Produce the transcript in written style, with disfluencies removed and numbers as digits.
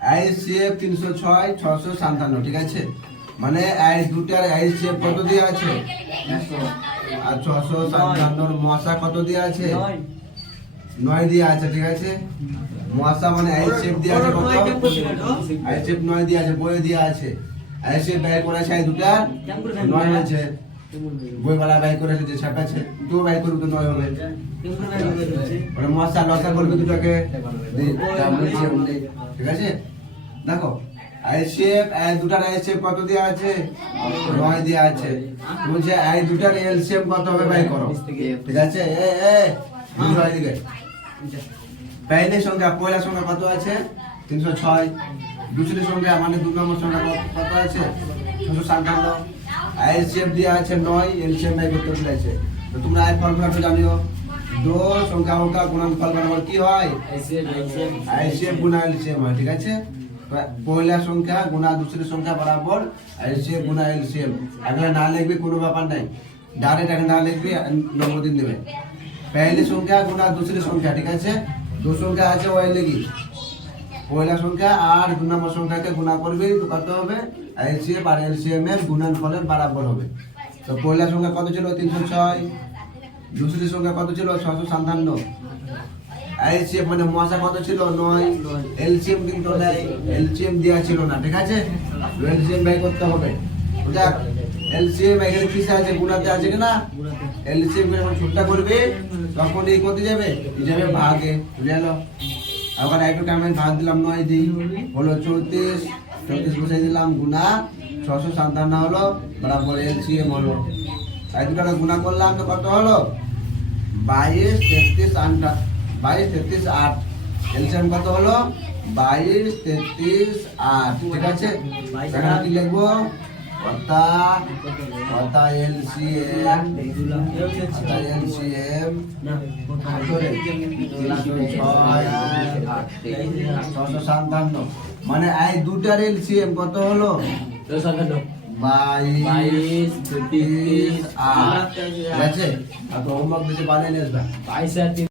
ISF 306 657, ঠিক আছে? মানে এই দুটার আইএসএফ কত দিয়ে আছে? আর 657 মশা কত দিয়ে আছে? 9 দিয়ে আছে, ঠিক আছে? মশা মানে আইএসএফ দিয়ে আছে কত? আইএসএফ 9 দিয়ে আছে, বই দিয়ে আছে। আইএসএফ ব্যয় করেছে এই দুটা 9 হয়েছে। বইওয়ালা ব্যয় করেছে যে ছাপাছে, তুই ব্যয় করবি তো 9 হবে। মানে মশা লসা করবি দুটাকে, ঠিক আছে? দেখো আইএসএফ এই দুটার আইএসএফ কত দিয়ে আছে? 9 দিয়ে আছে। বলছে এই দুটার এলসিএম কত হবে ব্যয় করো, ঠিক আছে? বুঝো এদিকে। পহলে সংখ্যা, পয়লা সংখ্যা কত আছে? 306। দুসরি সংখ্যা মানে 2 নম্বর সংখ্যা কত আছে? 657। আইএসএফ দিয়ে আছে 9, এলসিএম ব্যয় করতে বলেছে। তো তোমরা এই ফর্মুলাটা জানিও, दो সংখ্যাओं का गुणनफल बराबर কি হয়? আইএসএফ গুণা এলসিএম হয়, ঠিক আছে? পয়লা সংখ্যা গুণা দুসরি সংখ্যা বরাবর আইএসএফ গুণা এলসিএম। এগুলা না লিখবি কোনো ব্যাপার নাই, ডাইরেক্ট এখানে না লিখবি, নম্বর দিন দেবে। पहली সংখ্যা গুণা দুসরি সংখ্যা, ঠিক আছে? দো সংখ্যা আছে ওই লিখি, পয়লা সংখ্যা আর 2 নম্বর সংখ্যাকে গুণা করবি তো কত হবে? আইএসএফ আর এলসিএম এর গুণনফলের বরাবর হবে। তো পয়লা সংখ্যা কত ছিল? 306। দুসরি সংখ্যা কত ছিল? 657। আইএসএফ মানে মশা কত ছিল? 9। এলসিএম কিন্তু নাই, এলসিএম দেওয়া ছিল না, ঠিক আছে? এলসিএম বাই করতে হবে। বুঝা? এলসিএম এখানে কিসে আছে? গুণাতে আছে কিনা? এলসিএম যখন ছোটটা করবে তখন এই কত যাবে? যাবে ভাগে, বুঝে গেল? আবার একটু আমি ভাগ দিলাম 9 দিই, হলো 34। 34 বসাই দিলাম গুণা 657 হলো বরাবর এলসিএম হলো। এই দুটাকে গুণা করলাম তো কত হলো? 22 33 8। 22 33 8। এলসিএম কত হলো? 22 33 8, ঠিক আছে? এখানে কি লিখবো? কত এলসিএম, এলসিএম 657। মানে এই দুটার এলসিএম কত হলো? 22 33 8, ঠিক আছে? আর তো হোমওয়ার্ক দিতে পারেন আসবে 22 আর